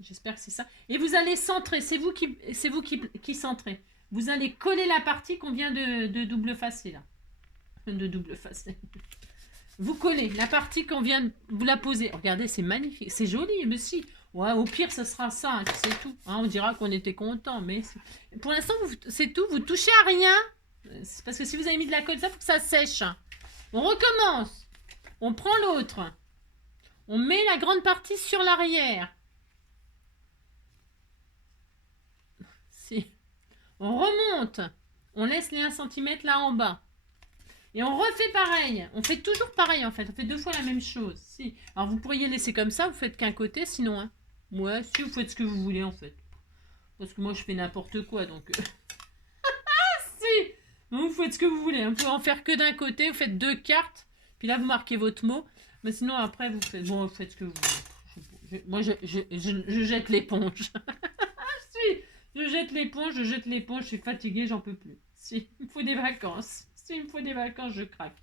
J'espère que c'est ça. Et vous allez centrer. C'est vous qui centrez. Vous allez coller la partie qu'on vient de double facer là. De double facer. Vous collez la partie qu'on vient de vous la poser. Regardez, c'est magnifique. C'est joli, mais si. Ouais, au pire, ce sera ça. Hein, c'est tout. Hein, on dira qu'on était content. Mais pour l'instant, c'est tout. Vous touchez à rien. C'est parce que si vous avez mis de la colle, ça, il faut que ça sèche. On recommence. On prend l'autre. On met la grande partie sur l'arrière. Si. On remonte. On laisse les 1 cm là en bas. Et on refait pareil. On fait toujours pareil en fait. On fait 2 fois la même chose. Si. Alors vous pourriez laisser comme ça. Vous faites qu'un côté sinon. Hein. Ouais, si vous faites ce que vous voulez en fait. Parce que moi je fais n'importe quoi donc. Si. Vous faites ce que vous voulez. Vous pouvez en faire que d'un côté. Vous faites 2 cartes. Puis là vous marquez votre mot. Mais sinon après vous faites. Bon, vous faites ce que vous voulez. Moi je jette l'éponge. Je jette l'éponge. Je suis fatiguée. J'en peux plus. Si. Il me faut des vacances. Il me faut des vacances, je craque.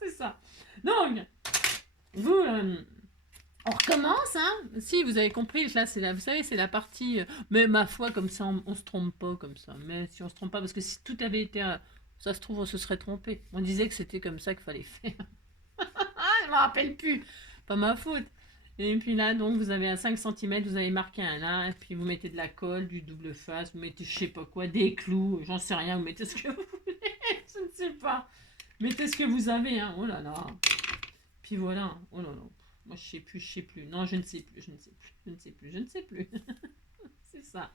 C'est ça. Donc, on recommence, hein. Si, vous avez compris, là, vous savez, c'est la partie... mais ma foi, comme ça, on se trompe pas, comme ça. Mais si on se trompe pas, parce que si tout avait été... ça se trouve, on se serait trompé. On disait que c'était comme ça qu'il fallait faire. Je me rappelle plus. Pas ma faute. Et puis là, donc, vous avez à 5 cm, vous avez marqué un là, et puis vous mettez de la colle, du double face, vous mettez je sais pas quoi, des clous, j'en sais rien, vous mettez ce que vous voulez, je ne sais pas. Mettez ce que vous avez, hein, oh là là. Puis voilà, oh là là. Moi je sais plus. Non, je ne sais plus. C'est ça.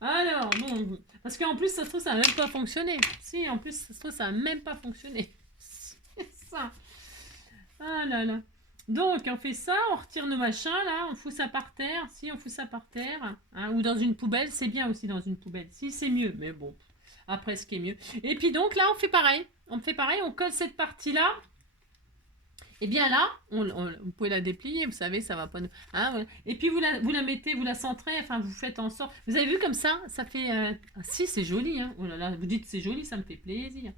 Alors, bon, parce qu'en plus, ça se trouve, ça n'a même pas fonctionné. Si, en plus, ça se trouve, ça n'a même pas fonctionné. C'est ça. Ah là là. Donc, on fait ça, on retire nos machins, là, on fout ça par terre. Si, on fout ça par terre. Hein, ou dans une poubelle, c'est bien aussi dans une poubelle. Si, c'est mieux, mais bon, après, ce qui est mieux. Et puis donc, là, on fait pareil. On colle cette partie-là. Et bien là, vous pouvez la déplier, vous savez, ça va pas... Hein, voilà. Et puis, vous la mettez, vous la centrez, enfin, vous faites en sorte... Vous avez vu comme ça fait... Ah, si, c'est joli, hein. Oh là là, vous dites c'est joli, ça me fait plaisir.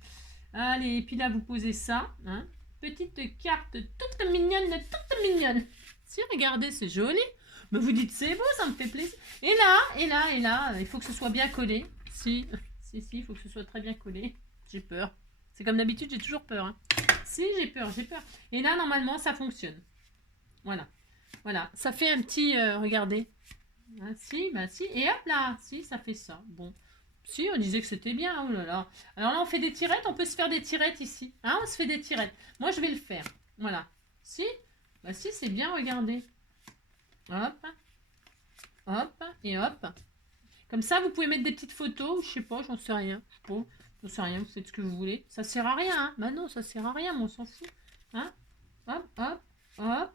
Allez, et puis là, vous posez ça, hein. Petite carte toute mignonne. Si, regardez, c'est joli. Mais vous dites c'est beau, ça me fait plaisir. Et là, il faut que ce soit bien collé. Si, il faut que ce soit très bien collé. J'ai peur. C'est comme d'habitude, j'ai toujours peur. Hein. Si, j'ai peur. Et là, normalement, ça fonctionne. Voilà. Voilà. Ça fait un petit... regardez. Hein, si, et hop là. Si, ça fait ça. Bon. Si, on disait que c'était bien. Oh là là. Alors là, on fait des tirettes. On peut se faire des tirettes ici. Hein, on se fait des tirettes. Moi, je vais le faire. Voilà. Si. Si, c'est bien, regardez. Hop. Hop. Et hop. Comme ça, vous pouvez mettre des petites photos. Je sais pas, j'en sais rien. J'en sais rien, vous faites ce que vous voulez. Ça sert à rien, hein. Bah non, ça sert à rien, mais on s'en fout. Hein. Hop.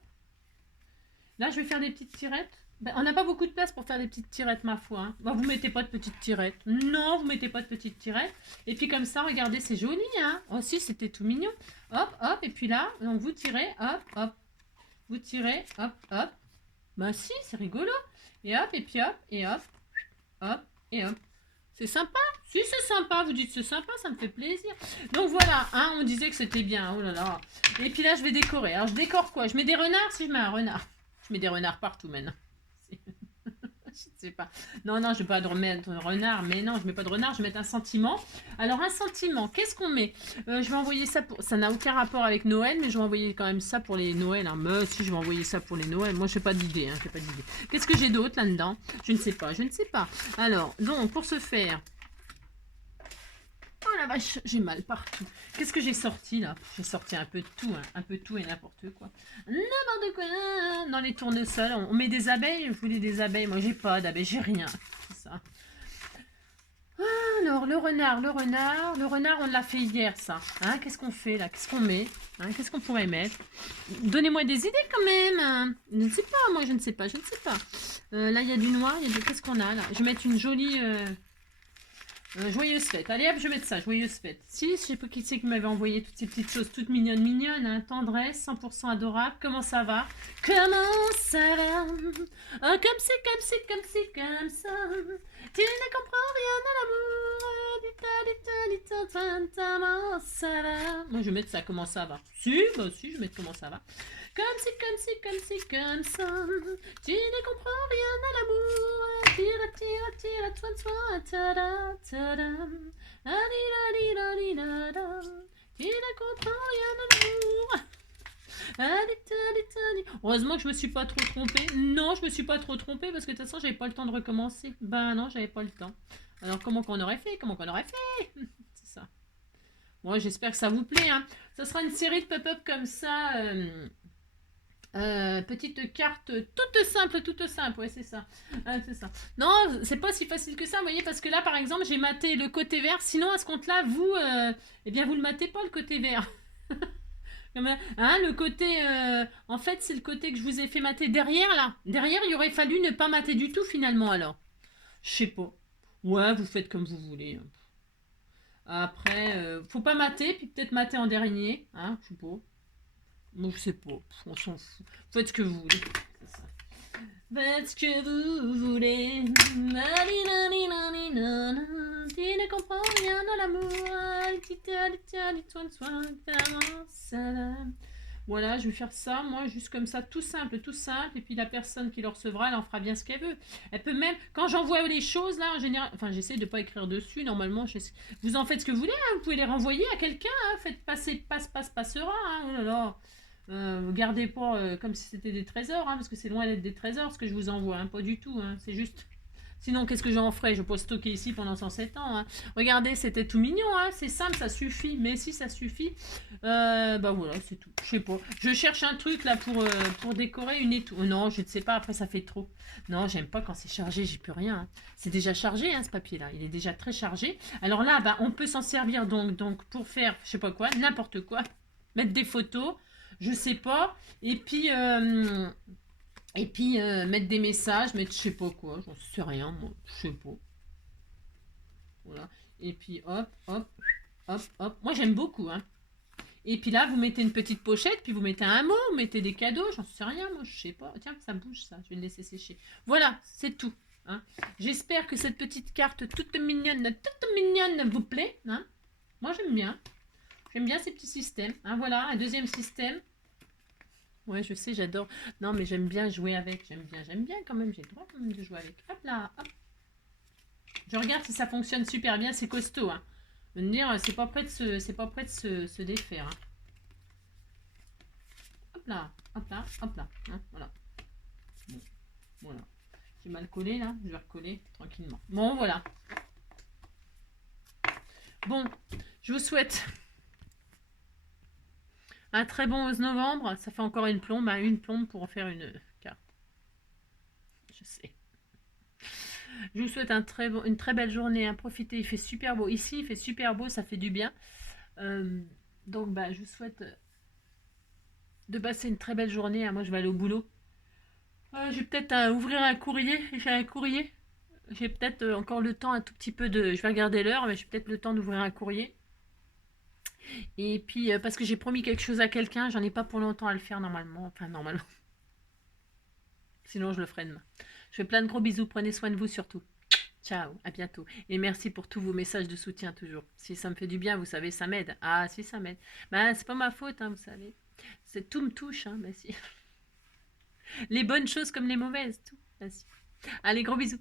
Là, je vais faire des petites tirettes. Ben, on n'a pas beaucoup de place pour faire des petites tirettes, ma foi. Hein. Ben, vous mettez pas de petites tirettes. Non, vous mettez pas de petites tirettes. Et puis comme ça, regardez, c'est joli. Hein. Oh si, c'était tout mignon. Hop. Et puis là, donc vous tirez. Hop. Vous tirez. Hop. Ben si, c'est rigolo. Et hop. Et puis hop. Et hop. Et hop. C'est sympa. Si, c'est sympa. Vous dites c'est sympa, ça me fait plaisir. Donc voilà, hein, on disait que c'était bien. Oh là là. Et puis là, je vais décorer. Alors, je décore quoi? Je mets des renards si je mets un renard. Je mets des renards partout maintenant. Je ne sais pas. Non, je ne vais pas mettre un renard, mais non, je ne mets pas de renard, je vais mettre un sentiment. Alors, un sentiment, qu'est-ce qu'on met? Je vais envoyer ça pour... Ça n'a aucun rapport avec Noël, mais je vais envoyer quand même ça pour les Noëls. Hein. Mais si, je vais envoyer ça pour les Noëls. Moi, je n'ai pas d'idée. Hein, Qu'est-ce que j'ai d'autre là-dedans? Je ne sais pas. Alors, donc, pour ce faire... Oh la vache, j'ai mal partout. Qu'est-ce que j'ai sorti là? J'ai sorti un peu de tout, hein. Un peu de tout et n'importe quoi. N'importe quoi. Dans les tournesols, on met des abeilles. Je voulais des abeilles. Moi, j'ai pas d'abeilles, j'ai rien. C'est ça. Alors, le renard, on l'a fait hier, ça. Hein, qu'est-ce qu'on fait là? Qu'est-ce qu'on met? Hein, qu'est-ce qu'on pourrait mettre? Donnez-moi des idées quand même. Hein. Je ne sais pas, moi, je ne sais pas. Là, il y a du noir. Qu'est-ce qu'on a là? Je vais mettre une jolie... joyeuse fête. Allez hop, je vais mettre ça, joyeuse fête. Si, je sais pas qui c'est qui m'avait envoyé toutes ces petites choses toutes mignonnes, hein. Tendresse, 100% adorable. Comment ça va? Comment ça va? Oh, comme ça. Tu ne comprends rien à l'amour. Comment ça va? Moi, je vais mettre ça, comment ça va? Si, je vais mettre comment ça va. Comme ça. Tu ne comprends rien à l'amour. Tire, soin. Tu ne comprends rien à l'amour. Heureusement que je me suis pas trop trompée. Non, je me suis pas trop trompée parce que de toute façon, j'avais pas le temps de recommencer. Ben non, j'avais pas le temps. Alors, comment qu'on aurait fait? C'est ça. Bon, j'espère que ça vous plaît. Hein. Ça sera une série de pop-up comme ça. Petite carte toute simple, ouais, c'est ça. Non, c'est pas si facile que ça, vous voyez, parce que là, par exemple, j'ai maté le côté vert. Sinon, à ce compte-là, vous, eh bien, vous le matez pas, le côté vert. Hein, le côté, en fait, c'est le côté que je vous ai fait mater derrière, là. Derrière, il aurait fallu ne pas mater du tout, finalement, alors. Je sais pas. Ouais, vous faites comme vous voulez. Après, faut pas mater, puis peut-être mater en dernier, hein, je sais pas. Moi, je sais pas, on s'en fout. Faites ce que vous voulez. C'est ça. Faites ce que vous voulez. Tu ne comprends rien dans l'amour. Voilà, je vais faire ça, moi, juste comme ça, tout simple. Et puis la personne qui le recevra, elle en fera bien ce qu'elle veut. Elle peut même, quand j'envoie les choses, là, en général, enfin, j'essaie de pas écrire dessus, normalement, vous en faites ce que vous voulez, hein, vous pouvez les renvoyer à quelqu'un, hein, faites passer, passera, hein, oh là là. Gardez pas comme si c'était des trésors, hein, parce que c'est loin d'être des trésors ce que je vous envoie, hein, pas du tout, hein, c'est juste... Sinon, qu'est-ce que j'en ferais? Je vais pas stocker ici pendant 107 ans. Hein. Regardez, c'était tout mignon, hein, c'est simple, ça suffit. Mais si ça suffit, bah voilà, c'est tout. Je sais pas. Je cherche un truc là pour décorer une étoile. Non, je ne sais pas, après ça fait trop. Non, j'aime pas quand c'est chargé, j'ai plus rien. Hein. C'est déjà chargé, hein, ce papier-là. Il est déjà très chargé. Alors là, bah, on peut s'en servir donc pour faire, je sais pas quoi, n'importe quoi. Mettre des photos. Je sais pas. Et puis mettre des messages, mettre je sais pas quoi, j'en sais rien, moi, je sais pas. Voilà. Et puis hop. Moi j'aime beaucoup, hein. Et puis là, vous mettez une petite pochette, puis vous mettez un mot, vous mettez des cadeaux, j'en sais rien, moi, je sais pas. Tiens, ça bouge ça, je vais le laisser sécher. Voilà, c'est tout. Hein. J'espère que cette petite carte toute mignonne vous plaît. Hein. Moi j'aime bien. J'aime bien ces petits systèmes. Hein, voilà, un deuxième système. Ouais, je sais, j'adore. Non, mais j'aime bien jouer avec. J'aime bien quand même. J'ai le droit quand même de jouer avec. Hop là, hop. Je regarde si ça fonctionne super bien. C'est costaud, hein. Me dire, c'est pas prêt de se défaire, hein. Hop là, hop là, hop là. Hein, voilà. Bon, voilà. J'ai mal collé là. Je vais recoller tranquillement. Bon, voilà. Bon, je vous souhaite un très bon 11 novembre. Ça fait encore une plombe, hein, une plombe pour en faire une carte. Je sais. Je vous souhaite une très belle journée. Hein. Profitez, il fait super beau. Ici, il fait super beau, ça fait du bien. Donc, bah, je vous souhaite de passer une très belle journée. Hein. Moi, je vais aller au boulot. Je vais peut-être ouvrir un courrier. J'ai un courrier. J'ai peut-être encore le temps un tout petit peu de... Je vais regarder l'heure, mais j'ai peut-être le temps d'ouvrir un courrier. Et puis, parce que j'ai promis quelque chose à quelqu'un, j'en ai pas pour longtemps à le faire normalement. Enfin, normalement. Sinon, je le ferai demain. Je fais plein de gros bisous. Prenez soin de vous surtout. Ciao, à bientôt. Et merci pour tous vos messages de soutien toujours. Si ça me fait du bien, vous savez, ça m'aide. Ah, si ça m'aide. Ben, c'est pas ma faute, hein, vous savez. Tout me touche, hein, ben, si. Les bonnes choses comme les mauvaises, tout. Ben, si. Allez, gros bisous.